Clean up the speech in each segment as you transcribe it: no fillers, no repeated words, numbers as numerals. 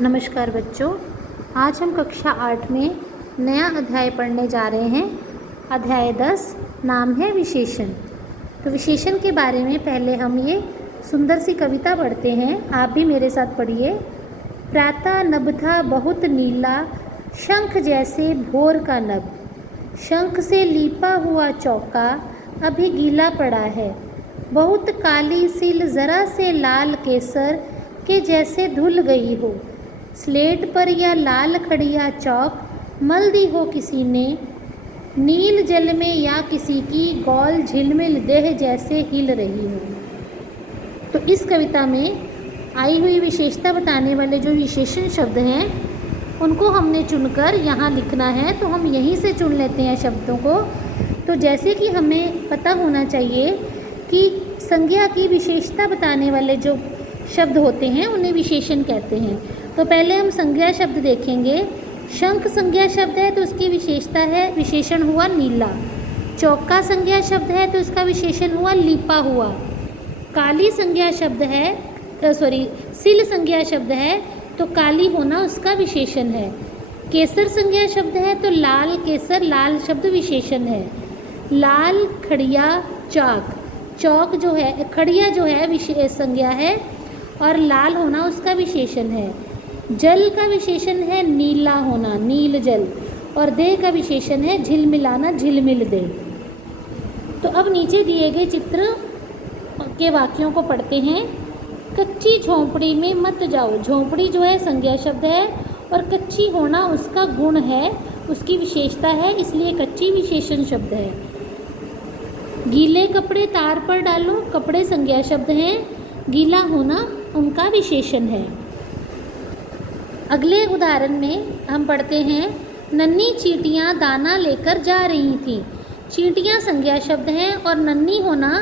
नमस्कार बच्चों, आज हम कक्षा 8 में नया अध्याय पढ़ने जा रहे हैं। अध्याय 10 नाम है विशेषण। तो विशेषण के बारे में पहले हम ये सुंदर सी कविता पढ़ते हैं। आप भी मेरे साथ पढ़िए। प्रातः नभ था बहुत नीला, शंख जैसे भोर का नभ। शंख से लीपा हुआ चौका अभी गीला पड़ा है। बहुत काली सिल जरा से लाल केसर के जैसे धुल गई हो। स्लेट पर या लाल खड़िया चौक मल दी हो किसी ने। नील जल में या किसी की गौल झिलमिल देह जैसे हिल रही हो। तो इस कविता में आई हुई विशेषता बताने वाले जो विशेषण शब्द हैं उनको हमने चुनकर यहाँ लिखना है। तो हम यहीं से चुन लेते हैं शब्दों को। तो जैसे कि हमें पता होना चाहिए कि संज्ञा की विशेषता बताने वाले जो शब्द होते हैं उन्हें विशेषण कहते हैं। तो पहले हम संज्ञा शब्द देखेंगे। शंख संज्ञा शब्द है तो उसकी विशेषता है, विशेषण हुआ नीला। चौका संज्ञा शब्द है तो इसका विशेषण हुआ लीपा हुआ। काली संज्ञा शब्द है, सिल संज्ञा शब्द है तो काली होना उसका विशेषण है। केसर संज्ञा शब्द है तो लाल केसर लाल शब्द विशेषण है। लाल खड़िया चाक, चौक जो है, खड़िया जो है विशेष संज्ञा है और लाल होना उसका विशेषण है। जल का विशेषण है नीला होना, नील जल, और देह का विशेषण है झिलमिलाना, झिलमिल देह। तो अब नीचे दिए गए चित्र के वाक्यों को पढ़ते हैं। कच्ची झोंपड़ी में मत जाओ। झोंपड़ी जो है संज्ञा शब्द है और कच्ची होना उसका गुण है, उसकी विशेषता है, इसलिए कच्ची विशेषण शब्द है। गीले कपड़े तार पर डालो, कपड़े संज्ञा शब्द हैं, गीला होना उनका विशेषण है। अगले उदाहरण में हम पढ़ते हैं, नन्ही चींटियाँ दाना लेकर जा रही थीं। चींटियाँ संज्ञा शब्द हैं और नन्ही होना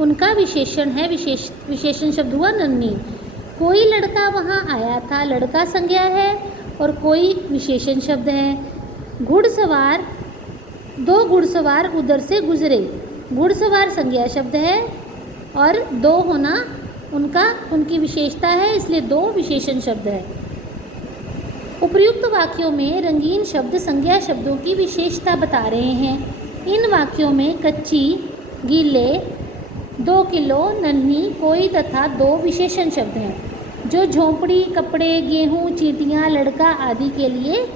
उनका विशेषण है, विशेषण शब्द हुआ नन्ही। कोई लड़का वहाँ आया था, लड़का संज्ञा है और कोई विशेषण शब्द है। घुड़सवार, दो घुड़सवार उधर से गुजरे। घुड़सवार संज्ञा शब्द है और दो होना उनकी विशेषता है, इसलिए दो विशेषण शब्द है। उपर्युक्त वाक्यों में रंगीन शब्द संज्ञा शब्दों की विशेषता बता रहे हैं। इन वाक्यों में कच्ची, गीले, 2 किलो, नन्ही, कोई तथा दो विशेषण शब्द हैं जो झोंपड़ी, कपड़े, गेहूँ, चींटियाँ, लड़का आदि के लिए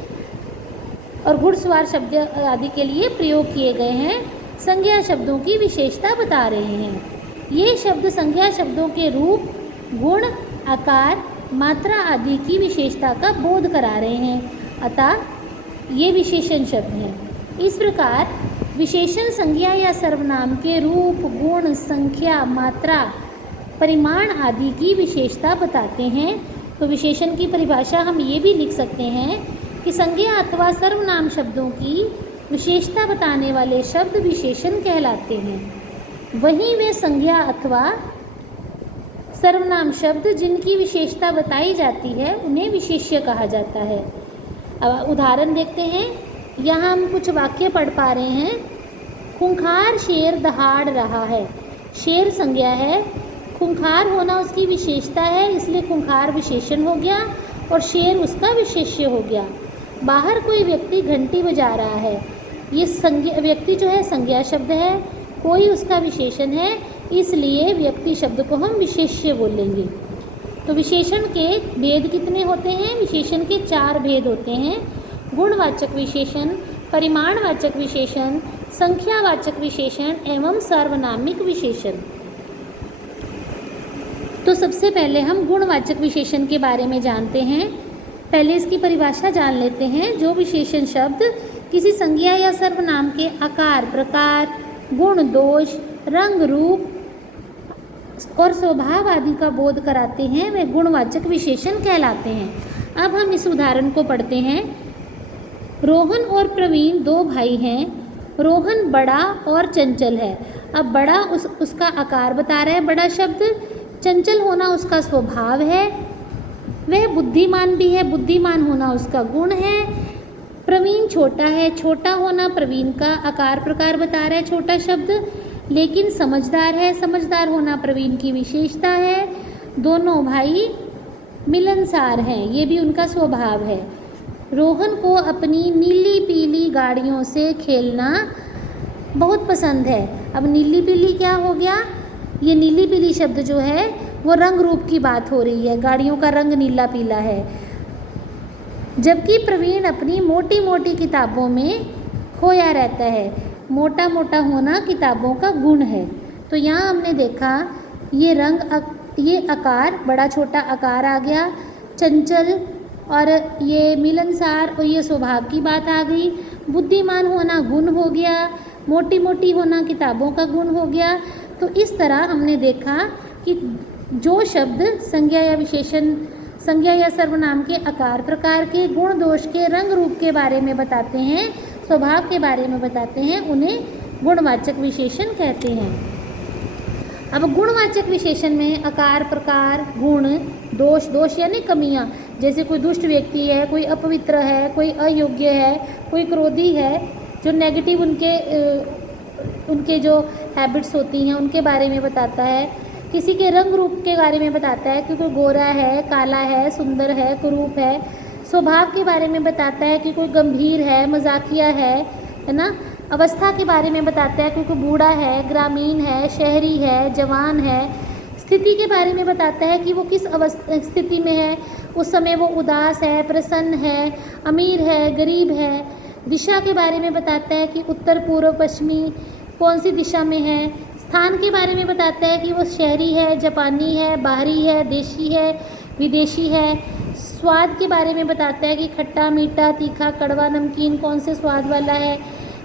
और घुड़सवार शब्द आदि के लिए प्रयोग किए गए हैं। संज्ञा शब्दों की विशेषता बता रहे हैं। ये शब्द संज्ञा शब्दों के रूप, गुण, आकार, मात्रा आदि की विशेषता का बोध करा रहे हैं, अतः ये विशेषण शब्द हैं। इस प्रकार विशेषण संज्ञा या सर्वनाम के रूप, गुण, संख्या, मात्रा, परिमाण आदि की विशेषता बताते हैं। तो विशेषण की परिभाषा हम ये भी लिख सकते हैं कि संज्ञा अथवा सर्वनाम शब्दों की विशेषता बताने वाले शब्द विशेषण कहलाते हैं। वहीं वे संज्ञा अथवा सर्वनाम शब्द जिनकी विशेषता बताई जाती है उन्हें विशेष्य कहा जाता है। अब उदाहरण देखते हैं। यहाँ हम कुछ वाक्य पढ़ पा रहे हैं। खूंखार शेर दहाड़ रहा है। शेर संज्ञा है, खूंखार होना उसकी विशेषता है, इसलिए खूंखार विशेषण हो गया और शेर उसका विशेष्य हो गया। बाहर कोई व्यक्ति घंटी बजा रहा है। ये संज्ञा, व्यक्ति जो है संज्ञा शब्द है, कोई उसका विशेषण है, इसलिए व्यक्ति शब्द को हम विशेष्य बोलेंगे। तो विशेषण के भेद कितने होते हैं? विशेषण के 4 भेद होते हैं। गुणवाचक विशेषण, परिमाणवाचक विशेषण, संख्यावाचक विशेषण एवं सार्वनामिक विशेषण। तो सबसे पहले हम गुणवाचक विशेषण के बारे में जानते हैं। पहले इसकी परिभाषा जान लेते हैं। जो विशेषण शब्द किसी संज्ञा या सर्वनाम के आकार, प्रकार, गुण, दोष, रंग, रूप और स्वभाव आदि का बोध कराते हैं वे गुणवाचक विशेषण कहलाते हैं। अब हम इस उदाहरण को पढ़ते हैं। रोहन और प्रवीण 2 भाई हैं। रोहन बड़ा और चंचल है। अब बड़ा उसका आकार बता रहा है, बड़ा शब्द। चंचल होना उसका स्वभाव है। वह बुद्धिमान भी है, बुद्धिमान होना उसका गुण है। प्रवीण छोटा है, छोटा होना प्रवीण का आकार प्रकार बता रहा है, छोटा शब्द। लेकिन समझदार है, समझदार होना प्रवीण की विशेषता है। दोनों भाई मिलनसार हैं, ये भी उनका स्वभाव है। रोहन को अपनी नीली पीली गाड़ियों से खेलना बहुत पसंद है। अब नीली पीली क्या हो गया, ये नीली पीली शब्द जो है वो रंग रूप की बात हो रही है, गाड़ियों का रंग नीला पीला है। जबकि प्रवीण अपनी मोटी मोटी किताबों में खोया रहता है। मोटा मोटा होना किताबों का गुण है। तो यहाँ हमने देखा ये ये आकार, बड़ा छोटा आकार आ गया, चंचल और ये मिलनसार और ये स्वभाव की बात आ गई। बुद्धिमान होना गुण हो गया, मोटी मोटी होना किताबों का गुण हो गया। तो इस तरह हमने देखा कि जो शब्द संज्ञा या विशेषण, संज्ञा या सर्वनाम के आकार प्रकार के, गुण दोष के, रंग रूप के बारे में बताते हैं, स्वभाव के बारे में बताते हैं, उन्हें गुणवाचक विशेषण कहते हैं। अब गुणवाचक विशेषण में आकार प्रकार, गुण, दोष, दोष यानी कमियां, जैसे कोई दुष्ट व्यक्ति है, कोई अपवित्र है, कोई अयोग्य है, कोई क्रोधी है, जो नेगेटिव उनके जो हैबिट्स होती हैं उनके बारे में बताता है। किसी के रंग रूप के बारे में बताता है कि कोई गोरा है, काला है, सुंदर है, कुरूप है। स्वभाव के बारे में बताता है कि कोई गंभीर है, मजाकिया है ना। अवस्था के बारे में बताता है कि कोई बूढ़ा है, ग्रामीण है, शहरी है, जवान है। स्थिति के बारे में बताता है कि वो किस स्थिति में है, उस समय वो उदास है, प्रसन्न है, अमीर है, गरीब है। दिशा के बारे में बताता है कि उत्तर पूर्व पश्चिमी कौन सी दिशा में है। स्थान के बारे में बताता है कि वो शहरी है, जापानी है, बाहरी है, देशी है, विदेशी है। स्वाद के बारे में बताता है कि खट्टा, मीठा, तीखा, कड़वा, नमकीन कौन से स्वाद वाला है।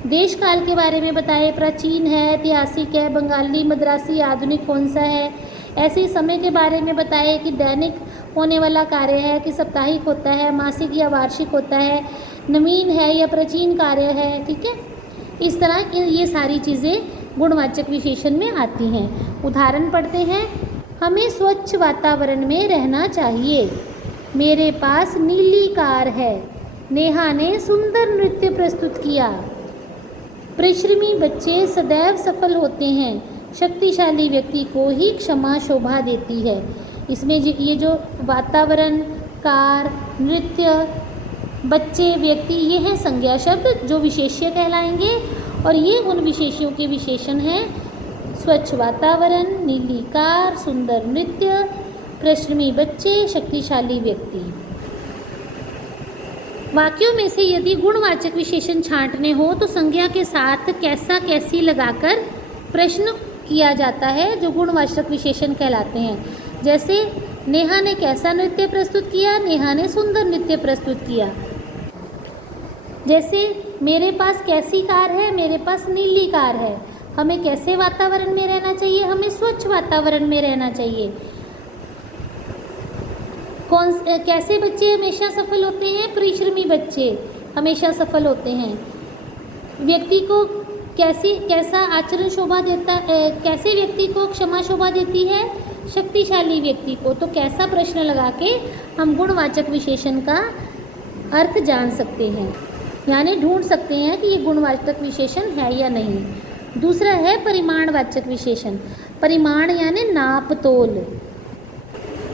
देश काल के बारे में बताए, प्राचीन है, ऐतिहासिक है, बंगाली, मद्रासी, आधुनिक कौन सा है। ऐसे ही समय के बारे में बताए कि दैनिक होने वाला कार्य है कि साप्ताहिक होता है, मासिक या वार्षिक होता है, नवीन है या प्राचीन कार्य है। ठीक है, इस तरह ये सारी चीज़ें गुणवाचक विशेषण में आती हैं। उदाहरण पढ़ते हैं। हमें स्वच्छ वातावरण में रहना चाहिए। मेरे पास नीली कार है। नेहा ने सुंदर नृत्य प्रस्तुत किया। परिश्रमी बच्चे सदैव सफल होते हैं। शक्तिशाली व्यक्ति को ही क्षमा शोभा देती है। इसमें ये जो वातावरण, कार, नृत्य, बच्चे, व्यक्ति, ये हैं संज्ञा शब्द जो विशेष्य कहलाएंगे और ये उन विशेष्यों के विशेषण हैं। स्वच्छ वातावरण, नीली कार, सुंदर नृत्य, परिश्रमी बच्चे, शक्तिशाली व्यक्ति। वाक्यों में से यदि गुणवाचक विशेषण छांटने हो तो संज्ञा के साथ कैसा कैसी लगाकर प्रश्न किया जाता है जो गुणवाचक विशेषण कहलाते हैं। जैसे नेहा ने कैसा नृत्य प्रस्तुत किया, नेहा ने सुंदर नृत्य प्रस्तुत किया। जैसे मेरे पास कैसी कार है, मेरे पास नीली कार है। हमें कैसे वातावरण में रहना चाहिए, हमें स्वच्छ वातावरण में रहना चाहिए। कैसे बच्चे हमेशा सफल होते हैं, परिश्रमी बच्चे हमेशा सफल होते हैं। व्यक्ति को कैसा आचरण शोभा देता है, कैसे व्यक्ति को क्षमा शोभा देती है, शक्तिशाली व्यक्ति को। तो कैसा प्रश्न लगा के हम गुणवाचक विशेषण का अर्थ जान सकते हैं, यानी ढूंढ सकते हैं कि ये गुणवाचक विशेषण है या नहीं। दूसरा है परिमाणवाचक विशेषण। परिमाण यानी नाप तोल।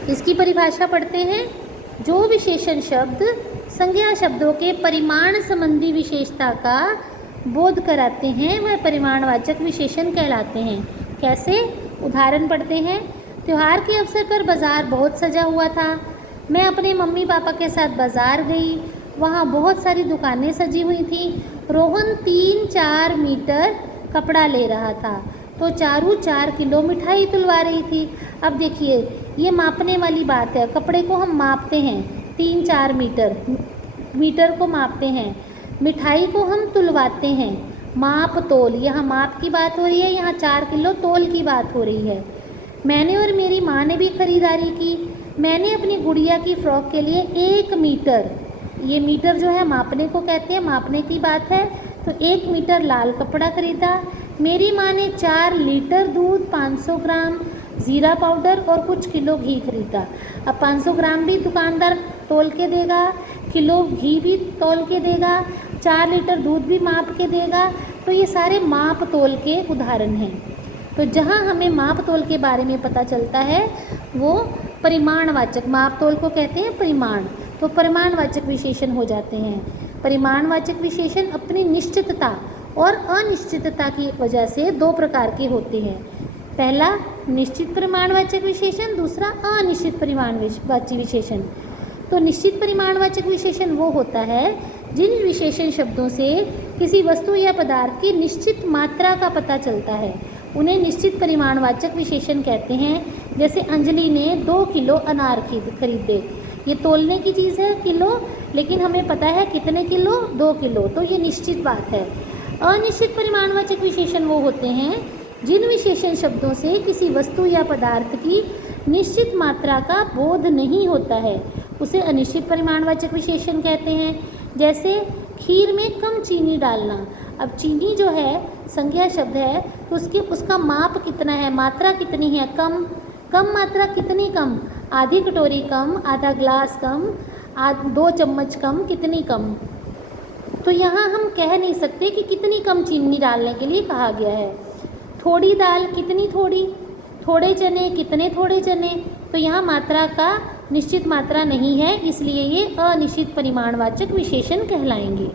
इसकी परिभाषा पढ़ते हैं। जो विशेषण शब्द संज्ञा शब्दों के परिमाण संबंधी विशेषता का बोध कराते हैं वह परिमाणवाचक विशेषण कहलाते हैं। कैसे? उदाहरण पढ़ते हैं। त्योहार के अवसर पर बाज़ार बहुत सजा हुआ था। मैं अपने मम्मी पापा के साथ बाज़ार गई। वहाँ बहुत सारी दुकानें सजी हुई थीं। रोहन 3-4 मीटर कपड़ा ले रहा था तो चारू 4 किलो मिठाई तुलवा रही थी। अब देखिए, ये मापने वाली बात है। कपड़े को हम मापते हैं, 3-4 मीटर को मापते हैं। मिठाई को हम तुलवाते हैं, माप तोल। यहाँ माप की बात हो रही है, यहाँ 4 किलो तोल की बात हो रही है। मैंने और मेरी माँ ने भी खरीदारी की। मैंने अपनी गुड़िया की फ्रॉक के लिए 1 मीटर, ये मीटर जो है मापने को कहते हैं, मापने की बात है, तो 1 मीटर लाल कपड़ा खरीदा। मेरी माँ ने 4 लीटर दूध, 500 ग्राम ज़ीरा पाउडर और कुछ किलो घी खरीदा। अब 500 ग्राम भी दुकानदार तोल के देगा, किलो घी भी तोल के देगा, 4 लीटर दूध भी माप के देगा। तो ये सारे माप तोल के उदाहरण हैं। तो जहाँ हमें माप तोल के बारे में पता चलता है वो परिमाणवाचक, माप तोल को कहते हैं परिमाण, तो परिमाणवाचक विशेषण हो जाते हैं। परिमाणवाचक विशेषण अपनी निश्चितता और अनिश्चितता की वजह से दो प्रकार के होते हैं। पहला निश्चित परिमाणवाचक विशेषण, दूसरा अनिश्चित परिमाणवाची विशेषण। तो निश्चित परिमाणवाचक विशेषण वो होता है जिन विशेषण शब्दों से किसी वस्तु या पदार्थ की निश्चित मात्रा का पता चलता है, उन्हें निश्चित परिमाणवाचक विशेषण कहते हैं। जैसे अंजलि ने 2 किलो अनार खरीदे, ये तोलने की चीज़ है किलो, लेकिन हमें पता है कितने किलो, 2 किलो, तो ये निश्चित बात है। अनिश्चित परिमाणवाचक विशेषण वो होते हैं जिन विशेषण शब्दों से किसी वस्तु या पदार्थ की निश्चित मात्रा का बोध नहीं होता है, उसे अनिश्चित परिमाणवाचक विशेषण कहते हैं। जैसे खीर में कम चीनी डालना। अब चीनी जो है संज्ञा शब्द है, तो उसका माप कितना है, मात्रा कितनी है, कम मात्रा कितनी कम, आधी कटोरी कम, आधा ग्लास कम, 2 चम्मच कम, कितनी कम। तो यहाँ हम कह नहीं सकते कि कितनी कम चीनी डालने के लिए कहा गया है। थोड़ी दाल कितनी थोड़ी, थोड़े चने कितने थोड़े चने, तो यहाँ मात्रा का निश्चित मात्रा नहीं है, इसलिए ये अनिश्चित परिमाणवाचक विशेषण कहलाएंगे।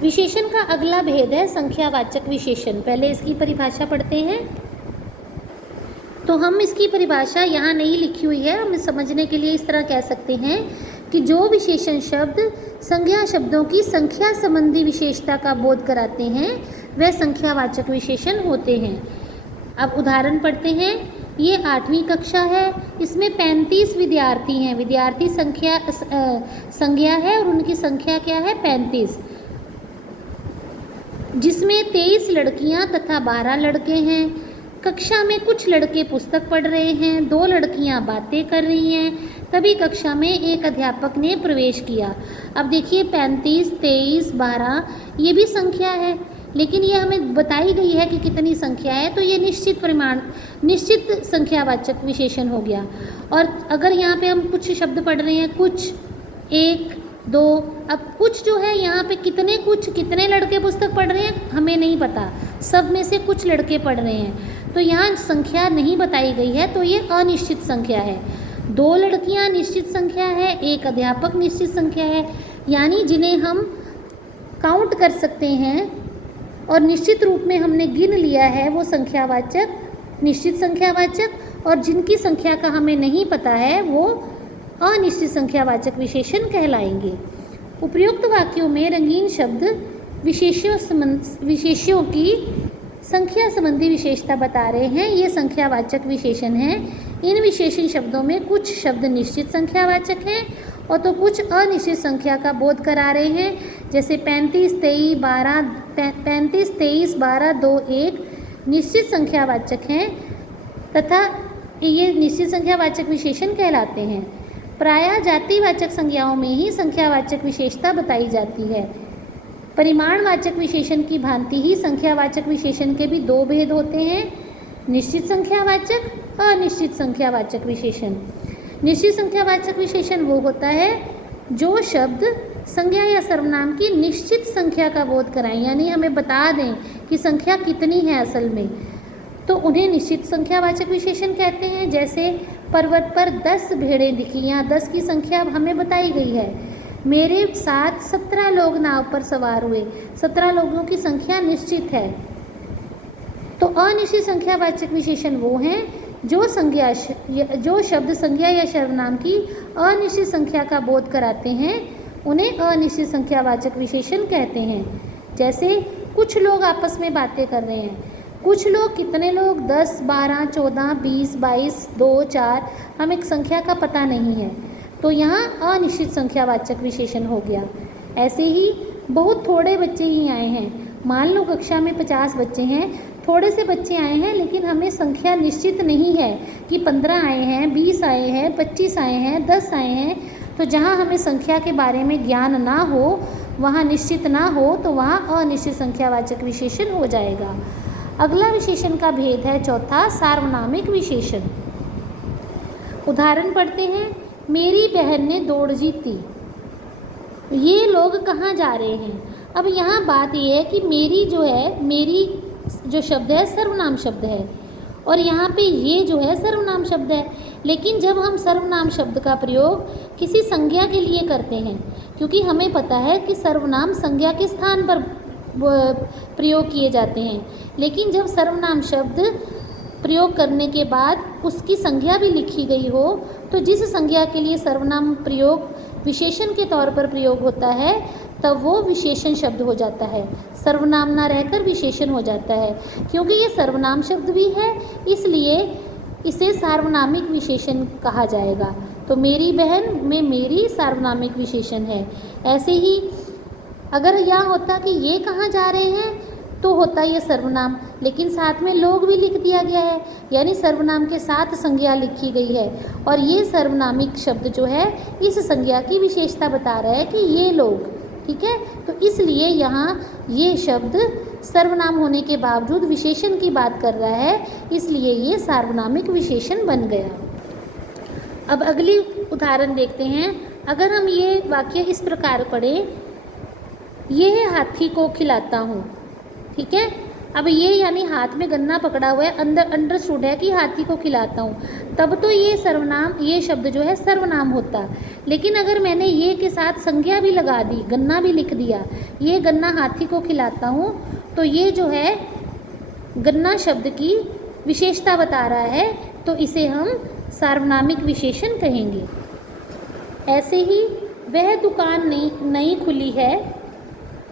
विशेषण का अगला भेद है संख्यावाचक विशेषण। पहले इसकी परिभाषा पढ़ते हैं। तो हम इसकी परिभाषा यहाँ नहीं लिखी हुई है, हम समझने के लिए इस तरह कह सकते हैं कि जो विशेषण शब्द संज्ञा शब्दों की संख्या संबंधी विशेषता का बोध कराते हैं वह संख्यावाचक विशेषण होते हैं। अब उदाहरण पढ़ते हैं। ये 8वीं कक्षा है, इसमें 35 विद्यार्थी हैं। विद्यार्थी संज्ञा है और उनकी संख्या क्या है, 35, जिसमें 23 लड़कियां तथा 12 लड़के हैं। कक्षा में कुछ लड़के पुस्तक पढ़ रहे हैं, 2 लड़कियां बातें कर रही हैं। तभी कक्षा में एक अध्यापक ने प्रवेश किया। अब देखिए 35, 23, 12 ये भी संख्या है, लेकिन ये हमें बताई गई है कि कितनी संख्या है, तो ये निश्चित संख्यावाचक विशेषण हो गया। और अगर यहाँ पे हम कुछ शब्द पढ़ रहे हैं, कुछ, 1, 2, अब कुछ जो है यहाँ पे कितने लड़के पुस्तक पढ़ रहे हैं हमें नहीं पता, सब में से कुछ लड़के पढ़ रहे हैं, तो यहाँ संख्या नहीं बताई गई है, तो ये अनिश्चित संख्या है। 2 लड़कियाँ निश्चित संख्या है, 1 अध्यापक निश्चित संख्या है, यानी जिन्हें हम काउंट कर सकते हैं और निश्चित रूप में हमने गिन लिया है वो संख्यावाचक, निश्चित संख्यावाचक, और जिनकी संख्या का हमें नहीं पता है वो अनिश्चित संख्यावाचक विशेषण कहलाएंगे। उपयुक्त वाक्यों में रंगीन शब्द विशेषों की संख्या संबंधी विशेषता बता रहे हैं, ये संख्यावाचक विशेषण हैं। इन विशेषण शब्दों में कुछ शब्द निश्चित संख्यावाचक हैं और तो कुछ अनिश्चित संख्या का बोध करा रहे हैं। जैसे 35, 23, 12, 2, 1 निश्चित संख्यावाचक हैं तथा ये निश्चित संख्यावाचक विशेषण कहलाते हैं। प्रायः जातिवाचक संज्ञाओं में ही संख्यावाचक विशेषता बताई जाती है। परिमाणवाचक विशेषण की भांति ही संख्यावाचक विशेषण के भी 2 भेद होते हैं, निश्चित संख्यावाचक, अनिश्चित संख्यावाचक विशेषण। निश्चित संख्यावाचक विशेषण वो होता है जो शब्द संज्ञा या सर्वनाम की निश्चित संख्या का बोध कराएं, यानी हमें बता दें कि संख्या कितनी है असल में, तो उन्हें निश्चित संख्यावाचक विशेषण कहते हैं। जैसे पर्वत पर 10 भेड़ें दिखी, यहाँ 10 की संख्या हमें बताई गई है। मेरे साथ 17 लोग नाव पर सवार हुए, 17 लोगों की संख्या निश्चित है। तो अनिश्चित संख्यावाचक विशेषण वो हैं जो शब्द संज्ञा या सर्वनाम की अनिश्चित संख्या का बोध कराते हैं, उन्हें अनिश्चित संख्यावाचक विशेषण कहते हैं। जैसे कुछ लोग आपस में बातें कर रहे हैं, कुछ लोग, कितने लोग, 10, 12, 14, 20, 22, 2, 4, हमें संख्या का पता नहीं है, तो यहाँ अनिश्चित संख्यावाचक विशेषण हो गया। ऐसे ही बहुत थोड़े बच्चे ही आए हैं, मान लो कक्षा में 50 बच्चे हैं, थोड़े से बच्चे आए हैं, लेकिन हमें संख्या निश्चित नहीं है कि 15 आए हैं, 20 आए हैं, 25 आए हैं, 10 आए हैं। तो जहाँ हमें संख्या के बारे में ज्ञान ना हो, वहाँ निश्चित ना हो, तो वहाँ अनिश्चित संख्यावाचक विशेषण हो जाएगा। अगला विशेषण का भेद है चौथा, सार्वनामिक विशेषण। उदाहरण पढ़ते हैं। मेरी बहन ने दौड़ जीती। ये लोग कहाँ जा रहे हैं? अब यहाँ बात ये है कि मेरी जो शब्द है सर्वनाम शब्द है, और यहाँ पे ये जो है सर्वनाम शब्द है, लेकिन जब हम सर्वनाम शब्द का प्रयोग किसी संज्ञा के लिए करते हैं, क्योंकि हमें पता है कि सर्वनाम संज्ञा के स्थान पर प्रयोग किए जाते हैं, लेकिन जब सर्वनाम शब्द प्रयोग करने के बाद उसकी संज्ञा भी लिखी गई हो, तो जिस संज्ञा के लिए सर्वनाम प्रयोग विशेषण के तौर पर प्रयोग होता है तब वो विशेषण शब्द हो जाता है, सर्वनाम ना रहकर विशेषण हो जाता है। क्योंकि ये सर्वनाम शब्द भी है इसलिए इसे सार्वनामिक विशेषण कहा जाएगा। तो मेरी बहन में मेरी सार्वनामिक विशेषण है। ऐसे ही अगर यह होता कि ये कहाँ जा रहे हैं तो होता ये सर्वनाम, लेकिन साथ में लोग भी लिख दिया गया है, यानी सर्वनाम के साथ संज्ञा लिखी गई है और ये सर्वनामिक शब्द जो है इस संज्ञा की विशेषता बता रहा है कि ये लोग, ठीक है। तो इसलिए यहाँ ये शब्द सर्वनाम होने के बावजूद विशेषण की बात कर रहा है, इसलिए ये सार्वनामिक विशेषण बन गया। अब अगली उदाहरण देखते हैं। अगर हम ये वाक्य इस प्रकार पढ़ें, यह हाथी को खिलाता हूँ, ठीक है। अब ये यानी हाथ में गन्ना पकड़ा हुआ है, अंडरस्टूड है कि हाथी को खिलाता हूँ, तब तो ये सर्वनाम, ये शब्द जो है सर्वनाम होता। लेकिन अगर मैंने ये के साथ संज्ञा भी लगा दी, गन्ना भी लिख दिया, ये गन्ना हाथी को खिलाता हूँ, तो ये जो है गन्ना शब्द की विशेषता बता रहा है, तो इसे हम सार्वनामिक विशेषण कहेंगे। ऐसे ही वह दुकान नई खुली है।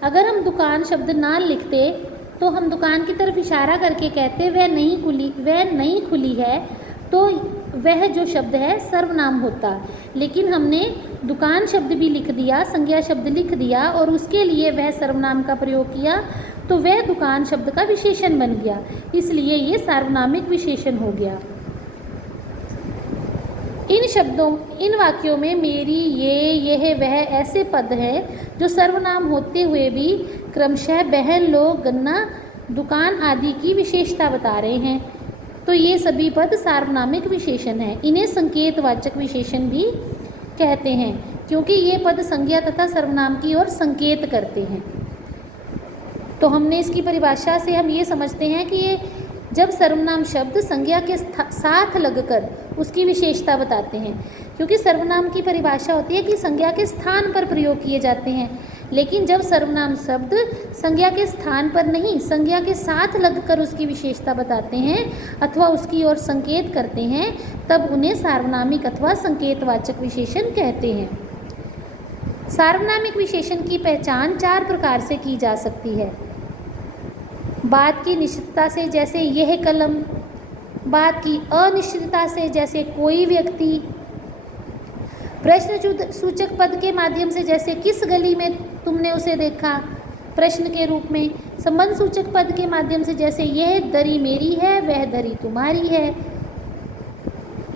अगर हम दुकान शब्द ना लिखते तो हम दुकान की तरफ इशारा करके कहते वह नई खुली है, तो वह जो शब्द है सर्वनाम होता। लेकिन हमने दुकान शब्द भी लिख दिया, संज्ञा शब्द लिख दिया और उसके लिए वह सर्वनाम का प्रयोग किया, तो वह दुकान शब्द का विशेषण बन गया, इसलिए ये सार्वनामिक विशेषण हो गया। इन वाक्यों में मेरी, ये, यह, वह ऐसे पद हैं जो सर्वनाम होते हुए भी क्रमशः बहन, लोग, गन्ना, दुकान आदि की विशेषता बता रहे हैं। तो ये सभी पद सार्वनामिक विशेषण हैं। इन्हें संकेतवाचक विशेषण भी कहते हैं, क्योंकि ये पद संज्ञा तथा सर्वनाम की ओर संकेत करते हैं। तो हमने इसकी परिभाषा से हम ये समझते हैं कि ये जब सर्वनाम शब्द संज्ञा के साथ लगकर उसकी विशेषता बताते हैं, क्योंकि सर्वनाम की परिभाषा होती है कि संज्ञा के स्थान पर प्रयोग किए जाते हैं, लेकिन जब सर्वनाम शब्द संज्ञा के स्थान पर नहीं, संज्ञा के साथ लगकर उसकी विशेषता बताते हैं अथवा उसकी ओर संकेत करते हैं, तब उन्हें सार्वनामिक अथवा संकेतवाचक विशेषण कहते हैं। सार्वनामिक विशेषण की पहचान 4 प्रकार से की जा सकती है। बात की निश्चितता से, जैसे यह कलम, बात की अनिश्चितता से, जैसे कोई व्यक्ति, प्रश्न सूचक पद के माध्यम से, जैसे किस गली में तुमने उसे देखा, प्रश्न के रूप में, संबंध सूचक पद के माध्यम से, जैसे यह दरी मेरी है, वह दरी तुम्हारी है।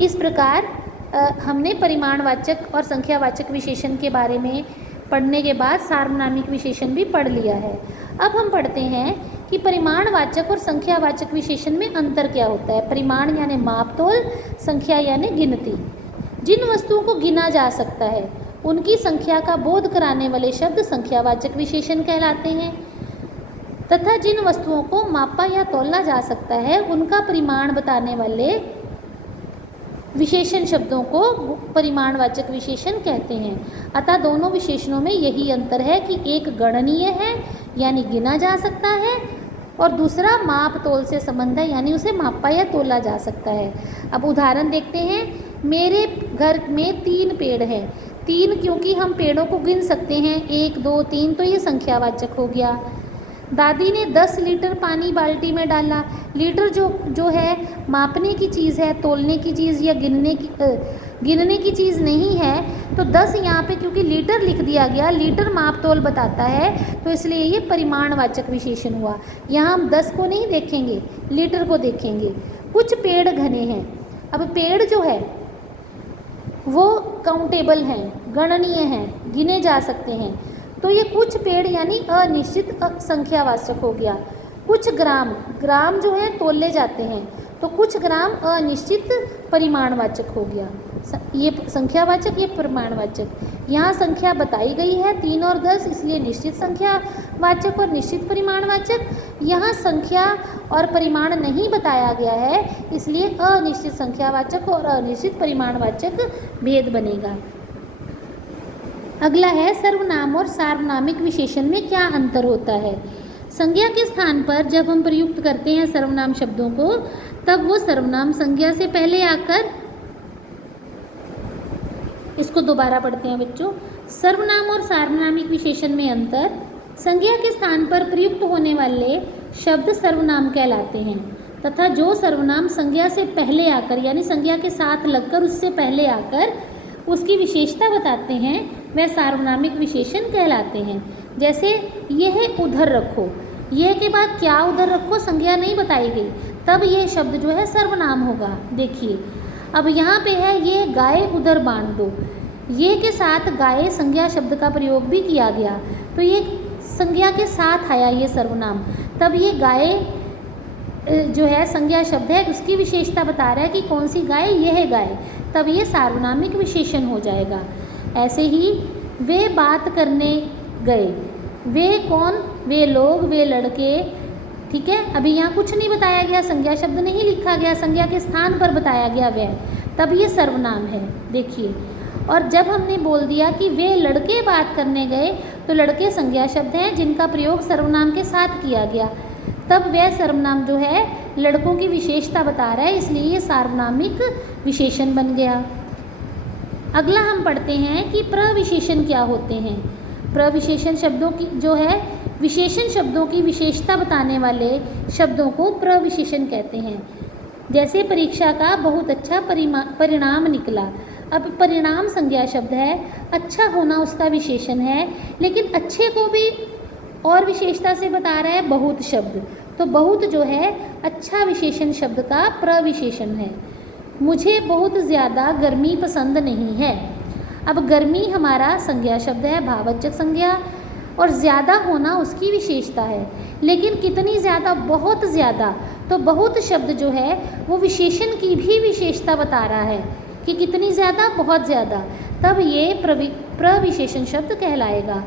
इस प्रकार हमने परिमाणवाचक और संख्यावाचक विशेषण के बारे में पढ़ने के बाद सार्वनामिक विशेषण भी पढ़ लिया है। अब हम पढ़ते हैं कि परिमाणवाचक और संख्यावाचक विशेषण में अंतर क्या होता है। परिमाण यानी मापतोल, संख्या यानी गिनती। जिन वस्तुओं को गिना जा सकता है उनकी संख्या का बोध कराने वाले शब्द संख्यावाचक विशेषण कहलाते हैं, तथा जिन वस्तुओं को मापा या तोला जा सकता है उनका परिमाण बताने वाले विशेषण शब्दों को परिमाणवाचक विशेषण कहते हैं। अतः दोनों विशेषणों में यही अंतर है कि एक गणनीय है यानी गिना जा सकता है, और दूसरा माप तोल से संबंध है यानी उसे मापा या तोला जा सकता है। अब उदाहरण देखते हैं। मेरे घर में 3 पेड़ हैं। 3 क्योंकि हम पेड़ों को गिन सकते हैं, 1, 2, 3, तो ये संख्यावाचक हो गया। दादी ने 10 लीटर पानी बाल्टी में डाला। लीटर जो है मापने की चीज़ है, तोलने की चीज़ या गिनने की चीज़ नहीं है, तो 10 यहाँ पे क्योंकि लीटर लिख दिया गया, लीटर माप तोल बताता है, तो इसलिए ये परिमाणवाचक विशेषण हुआ। यहाँ हम 10 को नहीं देखेंगे, लीटर को देखेंगे। कुछ पेड़ घने हैं। अब पेड़ जो है वो काउंटेबल हैं, गणनीय हैं, गिने जा सकते हैं, तो ये कुछ पेड़ यानी अनिश्चित संख्यावाचक हो गया। कुछ ग्राम जो है तोले जाते हैं, तो कुछ ग्राम अनिश्चित परिमाणवाचक हो गया। ये संख्यावाचक, ये प्रमाणवाचक। यहाँ संख्या बताई गई है 3 और 10, इसलिए निश्चित संख्यावाचक और निश्चित परिमाणवाचक। यहाँ संख्या और परिमाण नहीं बताया गया है, इसलिए अनिश्चित संख्यावाचक और अनिश्चित परिमाणवाचक भेद बनेगा। अगला है सर्वनाम और सार्वनामिक विशेषण में क्या अंतर होता है। संज्ञा के स्थान पर जब हम प्रयुक्त करते हैं सर्वनाम शब्दों को, तब वो सर्वनाम संज्ञा से पहले आकर, इसको दोबारा पढ़ते हैं बच्चों। सर्वनाम और सार्वनामिक विशेषण में अंतर। संज्ञा के स्थान पर प्रयुक्त होने वाले शब्द सर्वनाम कहलाते हैं तथा जो सर्वनाम संज्ञा से पहले आकर, यानी संज्ञा के साथ लगकर उससे पहले आकर उसकी विशेषता बताते हैं, वह सार्वनामिक विशेषण कहलाते हैं। जैसे यह उधर रखो, यह के बाद क्या उधर रखो संज्ञा नहीं बताई गई, तब यह शब्द जो है सर्वनाम होगा। देखिए अब यहाँ पे है ये गाय उधर बांध दो, ये के साथ गाय संज्ञा शब्द का प्रयोग भी किया गया, तो ये संज्ञा के साथ आया ये सर्वनाम, तब ये गाय जो है संज्ञा शब्द है, उसकी विशेषता बता रहा है कि कौन सी गाय, यह गाय, तब ये सार्वनामिक विशेषण हो जाएगा। ऐसे ही वे बात करने गए, वे कौन, वे लोग, वे लड़के, ठीक है। अभी यहाँ कुछ नहीं बताया गया, संज्ञा शब्द नहीं लिखा गया, संज्ञा के स्थान पर बताया गया वह, तब ये सर्वनाम है। देखिए, और जब हमने बोल दिया कि वे लड़के बात करने गए, तो लड़के संज्ञा शब्द हैं जिनका प्रयोग सर्वनाम के साथ किया गया, तब वह सर्वनाम जो है लड़कों की विशेषता बता रहा है, इसलिए ये सार्वनामिक विशेषण बन गया। अगला हम पढ़ते हैं कि प्रविशेषण क्या होते हैं। प्रविशेषण शब्दों की जो है विशेषण शब्दों की विशेषता बताने वाले शब्दों को प्रविशेषण कहते हैं। जैसे परीक्षा का बहुत अच्छा परिणाम निकला। अब परिणाम संज्ञा शब्द है, अच्छा होना उसका विशेषण है, लेकिन अच्छे को भी और विशेषता से बता रहा है बहुत शब्द, तो बहुत जो है अच्छा विशेषण शब्द का प्रविशेषण है। मुझे बहुत ज़्यादा गर्मी पसंद नहीं है। अब गर्मी हमारा संज्ञा शब्द है, भाववाचक संज्ञा, और ज़्यादा होना उसकी विशेषता है, लेकिन कितनी ज़्यादा, बहुत ज़्यादा, तो बहुत शब्द जो है वो विशेषण की भी विशेषता बता रहा है कि कितनी ज़्यादा, बहुत ज़्यादा, तब ये प्रविशेषण शब्द कहलाएगा।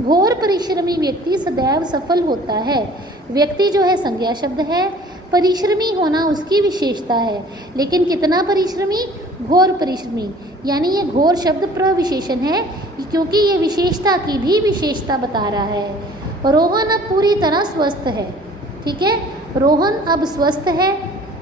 घोर परिश्रमी व्यक्ति सदैव सफल होता है। व्यक्ति जो है संज्ञा शब्द है, परिश्रमी होना उसकी विशेषता है, लेकिन कितना परिश्रमी, घोर परिश्रमी, यानी ये घोर शब्द प्रविशेषण है क्योंकि ये विशेषता की भी विशेषता बता रहा है। रोहन अब पूरी तरह स्वस्थ है, ठीक है, रोहन अब स्वस्थ है,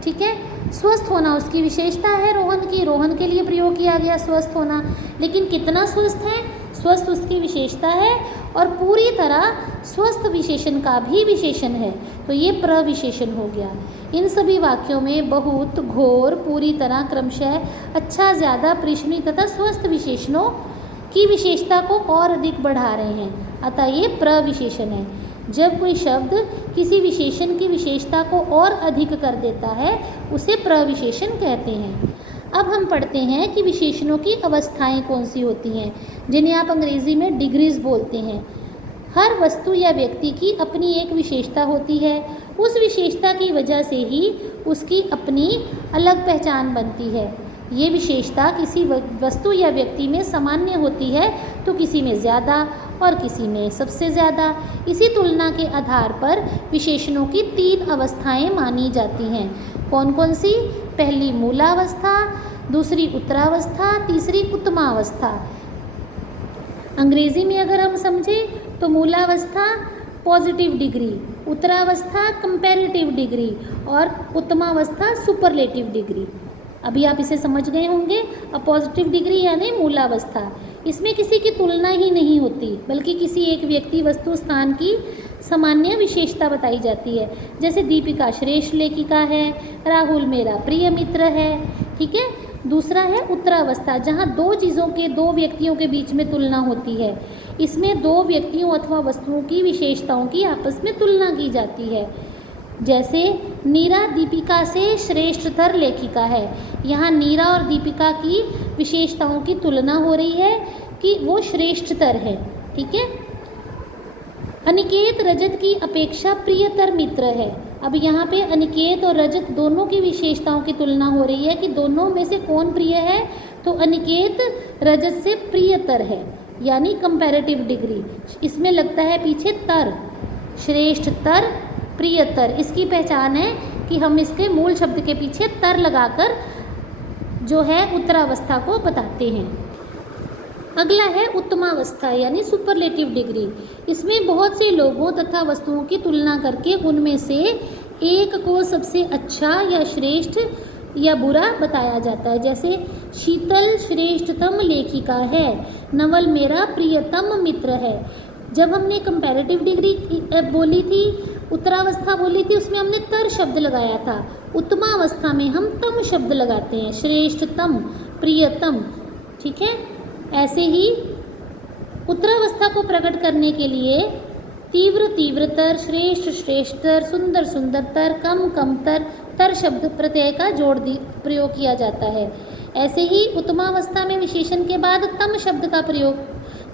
ठीक है, स्वस्थ होना उसकी विशेषता है रोहन की, रोहन के लिए प्रयोग किया गया स्वस्थ होना, लेकिन कितना स्वस्थ है, स्वस्थ उसकी विशेषता है, और पूरी तरह स्वस्थ विशेषण का भी विशेषण है, तो ये प्रविशेषण हो गया। इन सभी वाक्यों में बहुत, घोर, पूरी तरह, क्रमशः, अच्छा, ज़्यादा, परिश्रमी तथा स्वस्थ विशेषणों की विशेषता को और अधिक बढ़ा रहे हैं, अतः ये प्रविशेषण है। जब कोई शब्द किसी विशेषण की विशेषता को और अधिक कर देता है उसे प्रविशेषण कहते हैं। अब हम पढ़ते हैं कि विशेषणों की अवस्थाएं कौन सी होती हैं, जिन्हें आप अंग्रेज़ी में डिग्रीज बोलते हैं। हर वस्तु या व्यक्ति की अपनी एक विशेषता होती है, उस विशेषता की वजह से ही उसकी अपनी अलग पहचान बनती है। ये विशेषता किसी वस्तु या व्यक्ति में सामान्य होती है तो किसी में ज़्यादा और किसी में सबसे ज़्यादा। इसी तुलना के आधार पर विशेषणों की 3 अवस्थाएं मानी जाती हैं। कौन कौन सी? पहली मूलावस्था, दूसरी उत्तरावस्था, तीसरी उत्तमावस्था। अंग्रेज़ी में अगर हम समझें तो मूलावस्था पॉजिटिव डिग्री, उत्तरावस्था कंपैरेटिव डिग्री और उत्तमावस्था सुपरलेटिव डिग्री। अभी आप इसे समझ गए होंगे। अब पॉजिटिव डिग्री यानी मूलावस्था, इसमें किसी की तुलना ही नहीं होती बल्कि किसी एक व्यक्ति, वस्तु, स्थान की सामान्य विशेषता बताई जाती है। जैसे दीपिका श्रेष्ठ लेखिका है, राहुल मेरा प्रिय मित्र है, ठीक है। दूसरा है उत्तरावस्था, जहाँ 2 चीज़ों के, 2 व्यक्तियों के बीच में तुलना होती है। इसमें 2 व्यक्तियों अथवा वस्तुओं की विशेषताओं की आपस में तुलना की जाती है। जैसे नीरा दीपिका से श्रेष्ठतर लेखिका है, यहाँ नीरा और दीपिका की विशेषताओं की तुलना हो रही है कि वो श्रेष्ठतर है, ठीक है। अनिकेत रजत की अपेक्षा प्रियतर मित्र है। अब यहाँ पे अनिकेत और रजत दोनों की विशेषताओं की तुलना हो रही है कि दोनों में से कौन प्रिय है, तो अनिकेत रजत से प्रियतर है, यानी कंपैरेटिव डिग्री। इसमें लगता है पीछे तर, श्रेष्ठतर, प्रियतर। इसकी पहचान है कि हम इसके मूल शब्द के पीछे तर लगाकर जो है उत्तरावस्था को बताते हैं। अगला है उत्तमावस्था यानी सुपरलेटिव डिग्री। इसमें बहुत से लोगों तथा वस्तुओं की तुलना करके उनमें से एक को सबसे अच्छा या श्रेष्ठ या बुरा बताया जाता है। जैसे शीतल श्रेष्ठतम लेखिका है, नवल मेरा प्रियतम मित्र है। जब हमने कंपैरेटिव डिग्री बोली थी, उत्तरावस्था बोली थी, उसमें हमने तर शब्द लगाया था। उत्तमावस्था में हम तम शब्द लगाते हैं, श्रेष्ठतम, प्रियतम। ठीक है। ऐसे ही उत्तरावस्था को प्रकट करने के लिए तीव्र तीव्रतर, श्रेष्ठ श्रेष्ठतर, सुंदर सुंदरतर, कम कमतर, तर शब्द प्रत्यय का प्रयोग किया जाता है। ऐसे ही उत्तमावस्था में विशेषण के बाद तम शब्द का प्रयोग,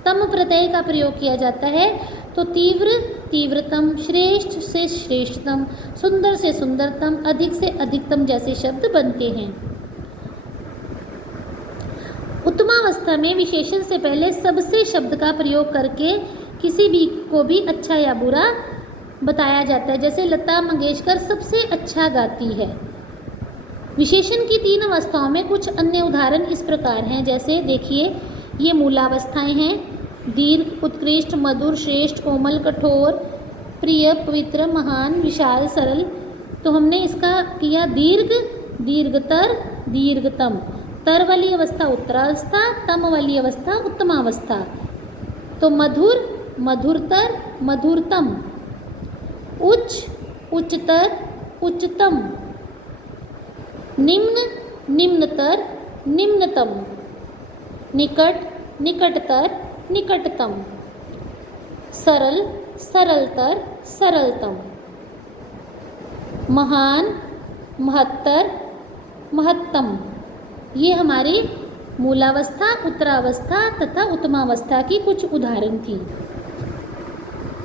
तम प्रत्यय का प्रयोग किया जाता है। तो तीव्र तीव्रतम, श्रेष्ठ से श्रेष्ठतम, सुंदर से सुंदरतम, अधिक से अधिकतम जैसे शब्द बनते हैं। उत्तमावस्था में विशेषण से पहले सबसे शब्द का प्रयोग करके किसी भी को भी अच्छा या बुरा बताया जाता है। जैसे लता मंगेशकर सबसे अच्छा गाती है। विशेषण की 3 अवस्थाओं में कुछ अन्य उदाहरण इस प्रकार हैं। जैसे देखिए, ये मूलावस्थाएं हैं, दीर्घ, उत्कृष्ट, मधुर, श्रेष्ठ, कोमल, कठोर, प्रिय, पवित्र, महान, विशाल, सरल। तो हमने इसका किया दीर्घ, दीर्घतर, दीर्घतम। तर वाली अवस्था उत्तरावस्था, तम वाली अवस्था उत्तमावस्था। तो मधुर, मधुरतर, मधुरतम। उच्च, उच्चतर, उच्चतम। निम्न, निम्नतर, निम्नतम। निकट, निकटतर, निकटतम। सरल, सरलतर, सरलतम। महान, महत्तर, महत्तम। ये हमारी मूलावस्था, उत्तरावस्था तथा उत्तमावस्था की कुछ उदाहरण थी।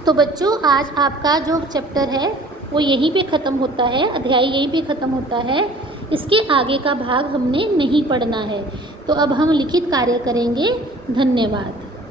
तो बच्चों, आज आपका जो चैप्टर है वो यहीं पे ख़त्म होता है, अध्याय यहीं पे ख़त्म होता है। इसके आगे का भाग हमने नहीं पढ़ना है। तो अब हम लिखित कार्य करेंगे। धन्यवाद।